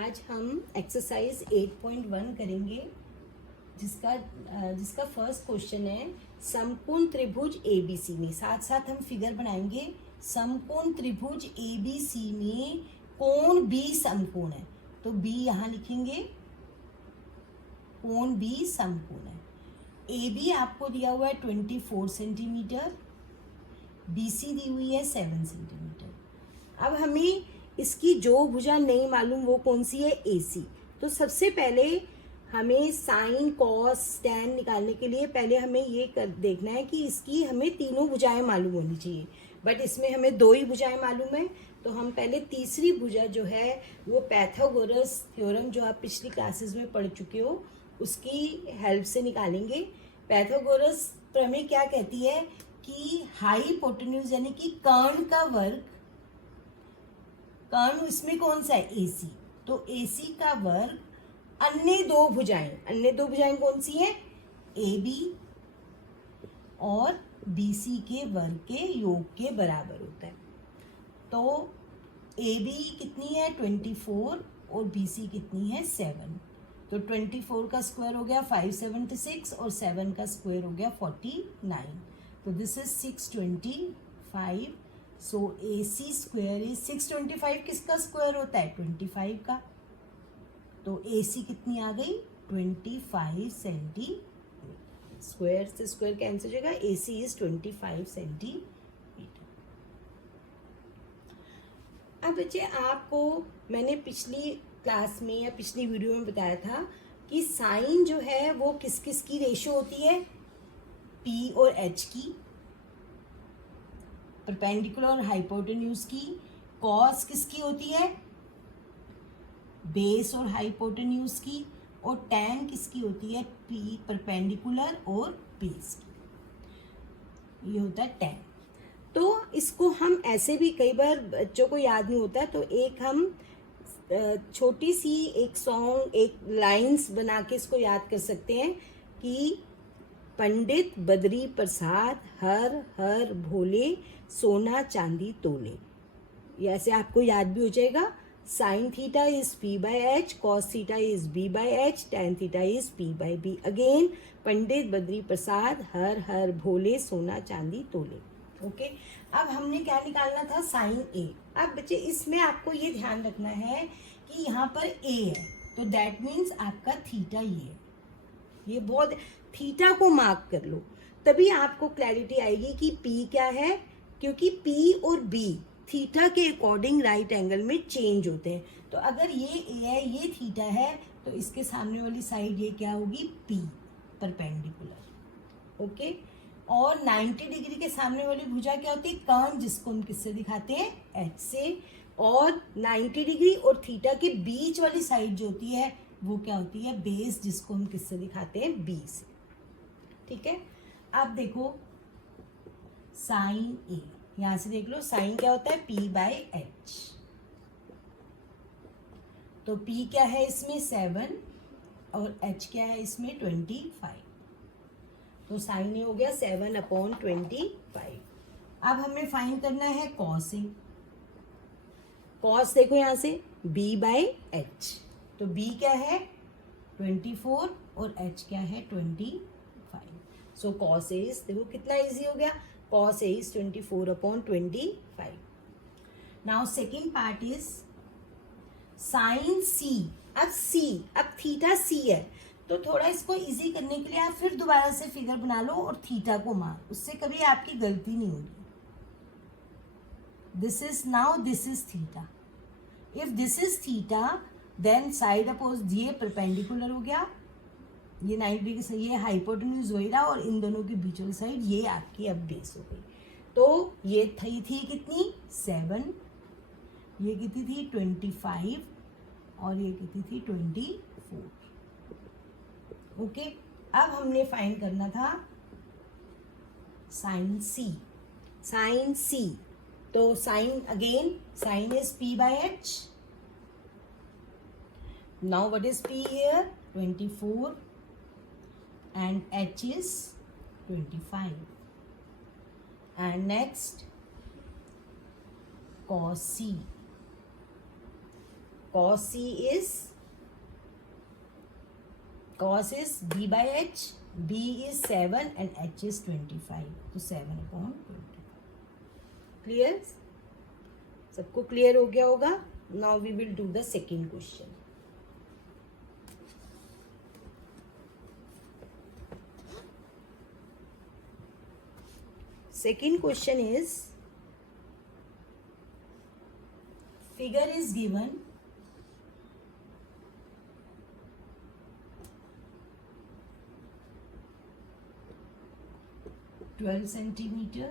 आज हम एक्सरसाइज 8.1 करेंगे जिसका फर्स्ट क्वेश्चन है समकोण त्रिभुज ABC में। साथ साथ हम फिगर बनाएंगे। समकोण त्रिभुज ABC में कोण B समकोण है, तो B यहाँ लिखेंगे, कोण B समकोण है। AB आपको दिया हुआ है 24 सेंटीमीटर, BC दी हुई है 7 सेंटीमीटर। अब हमें इसकी जो भुजा नहीं मालूम वो कौन सी है, AC। तो सबसे पहले हमें साइन कॉस टैन निकालने के लिए पहले हमें ये देखना है कि इसकी हमें तीनों भुजाएं मालूम होनी चाहिए, बट इसमें हमें दो ही भुजाएं मालूम है। तो हम पहले तीसरी भुजा जो है वो पैथागोरस थ्योरम जो आप पिछली क्लासेस में पढ़ चुके हो उसकी हेल्प से निकालेंगे। पैथागोरस प्रमेय क्या कहती है कि हाइपोटेन्यूज यानी कि कर्ण का वर्ग, कर्ण इसमें कौन सा है, AC। तो AC का वर्ग अन्य दो भुजाएं कौन सी हैं, AB और BC के वर्ग के योग के बराबर होता है। तो AB कितनी है 24 और BC कितनी है 7। तो 24 का स्क्वायर हो गया 576 और 7 का स्क्वायर हो गया 49। तो this is 625। So AC square is 625 किसका स्क्वायर होता है 25 का। तो AC कितनी आ गई 25 सेंटीमीटर। स्क्वायर से स्क्वायर कैंसिल हो जाएगा, AC इज 25 सेंटीमीटर। अब बच्चे आपको मैंने पिछली क्लास में या पिछली वीडियो में बताया था कि साइन जो है वो किस किस की रेशो होती है, P और H की, परपेंडिकुलर और हाइपोटेन्यूज की। कॉस किसकी होती है, बेस और हाइपोटेन्यूज की। और टैन किसकी होती है, P परपेंडिकुलर और बेस की। ये होता है टैन। तो इसको हम ऐसे भी कई बार बच्चों को याद नहीं होता, तो एक हम छोटी सी एक सॉन्ग एक लाइंस बना के इसको याद कर सकते हैं कि पंडित बद्री प्रसाद हर हर भोले सोना चांदी तोले। ये ऐसे आपको याद भी हो जाएगा। Sine theta is P/H, cos theta is B/H, tan theta is P/B। Again Pandit Badri Prasad हर हर भोले सोना चांदी तोले। ओके अब हमने क्या निकालना था, साइन A। अब बच्चे इसमें आपको ये ध्यान रखना है कि यहाँ पर A है, तो दैट मीन्स आपका थीटा ये है। ये बहुत, थीटा को मार्क कर लो तभी आपको क्लैरिटी आएगी कि P क्या है, क्योंकि P और B थीटा के अकॉर्डिंग राइट एंगल में चेंज होते हैं। तो अगर ये A है ये थीटा है तो इसके सामने वाली साइड ये क्या होगी, P परपेंडिकुलर। ओके और 90 डिग्री के सामने वाली भुजा क्या होती है, कर्ण, जिसको हम किससे दिखाते हैं, H से। और 90 डिग्री और थीटा के बीच वाली साइड जो होती है वो क्या होती है, बेस, जिसको हम किससे दिखाते हैं, B से। ठीक है अब देखो साइन A, यहां से देख लो साइन क्या होता है P/H। तो P क्या है इसमें 7 और H क्या है इसमें 25। तो साइन ए हो गया 7/25। अब हमें फाइंड करना है कॉस ए। कॉस देखो यहां से B/H। तो B क्या है 24 और H क्या है 25। सो कॉस ए इज, देखो कितना इजी हो गया, cos A is 24/25। Now second part is sine C। अब थीटा C है, तो थोड़ा इसको इजी करने के लिए आप फिर दोबारा से फिगर बना लो और थीटा को मार, उससे कभी आपकी गलती नहीं होगी। This is theta. If this is theta then side opposite ये परपेंडिकुलर हो गया, ये 90 डिग्री से ये हाइपोटेन्यूज हो रहा और इन दोनों के बीच वाली साइड ये आपकी अब बेस हो गई। तो ये थी कितनी 7, ये कितनी थी 25 और ये कितनी थी 24। ओके अब हमने फाइंड करना था साइन C। तो sine again sine is P/H। Now what is P here 24 and H is 25। and next cos C। cos is b by h, b is 7 and h is 25, तो 7/25. Clear? सबको clear हो गया होगा? Now we will do the second question. Second question is, figure is given, (12 centimeter,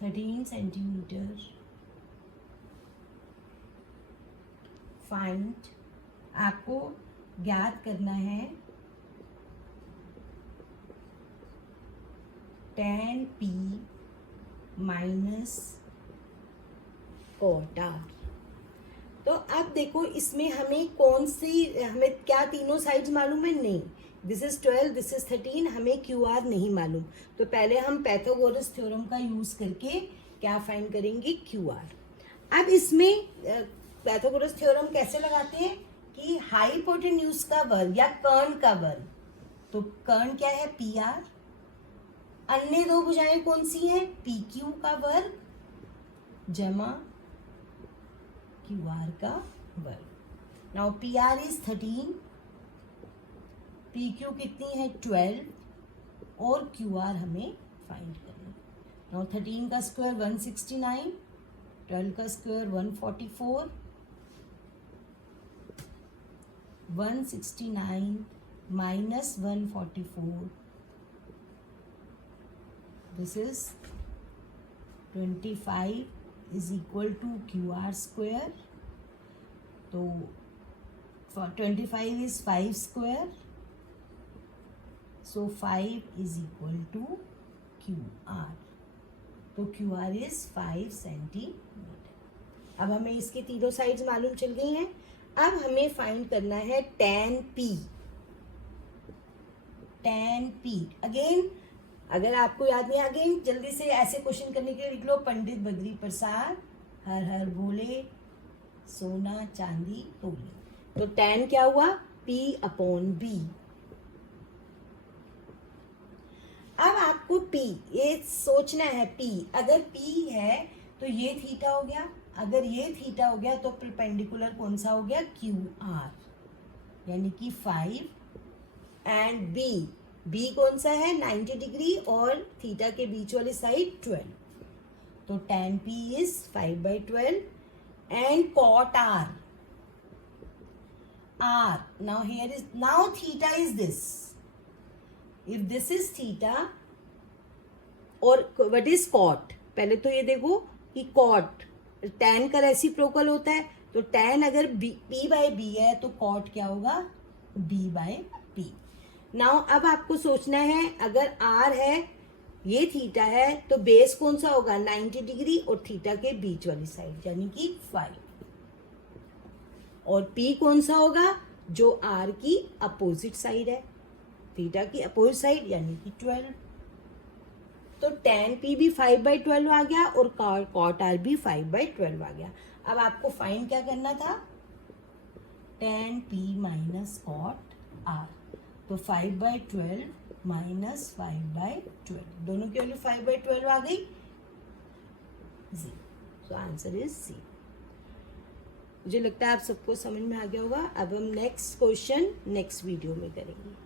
13 centimeter). Find, आपको ज्ञात करना है tan p minus cot r. तो अब देखो इसमें हमें कौन सी, हमें क्या तीनों साइड्स मालूम है? नहीं. दिस इज 12, दिस इज 13, हमें क्यू आर नहीं मालूम. तो पहले हम पाइथागोरस थ्योरम का यूज करके क्या फाइंड करेंगे? Q R. अब इसमें पाइथागोरस थ्योरम कैसे लगाते हैं कि हाइपोटेन्यूज का वर्ग या कर्ण का वर्ग. तो कर्ण क्या है? P R. अन्य दो भुजाएं कौन सी हैं? पी क्यू का वर्ग जमा क्यू आर का वर्ग. Now P R is 13, P Q कितनी है? 12 और क्यू आर हमें फाइंड करना. नाउ 13 का स्क्वायर 169, 12 का square 144, 169 minus 144, this is 25 is equal to QR square. तो 25 is 5 square, so 5 is equal to QR. तो QR is 5 सेंटीमीटर. अब हमें इसके तीनों साइड्स मालूम चल गई हैं. अब हमें फाइंड करना है tan P. tan P again, अगर आपको याद नहीं, अगेन जल्दी से ऐसे क्वेश्चन करने के लिए लिख लो. पंडित बद्री प्रसाद हर हर भोले, सोना चांदी तोले. तो tan क्या हुआ? P/B. अब आपको P ये सोचना है. P अगर P है तो ये थीटा हो गया, अगर ये थीटा हो गया तो परपेंडिकुलर कौन सा हो गया? QR, यानी कि 5 एंड B कौन सा है? 90 डिग्री और थीटा के बीच वाली साइड 12. तो tan P is 5/12 and cot R. Now here is, now theta is this. If this is theta और what is cot? पहले तो ये देखो कि cot tan का रेसिप्रोकल होता है. तो tan अगर P/B है तो cot क्या होगा? B/P. नाउ अब आपको सोचना है, अगर R है, ये थीटा है, तो बेस कौन सा होगा? 90 डिग्री और थीटा के बीच वाली साइड यानी कि 5. और P कौन सा होगा? जो R की अपोजिट साइड है, थीटा की अपोजिट साइड यानी कि 12. तो tan P भी 5/12 आ गया और cot R भी 5/12 आ गया. अब आपको फाइंड क्या करना था? tan P minus cot R. तो 5/12 माइनस 5/12, दोनों की वैल्यू 5/12 आ गई. So answer is C. मुझे लगता है आप सबको समझ में आ गया होगा. अब हम नेक्स्ट क्वेश्चन नेक्स्ट वीडियो में करेंगे.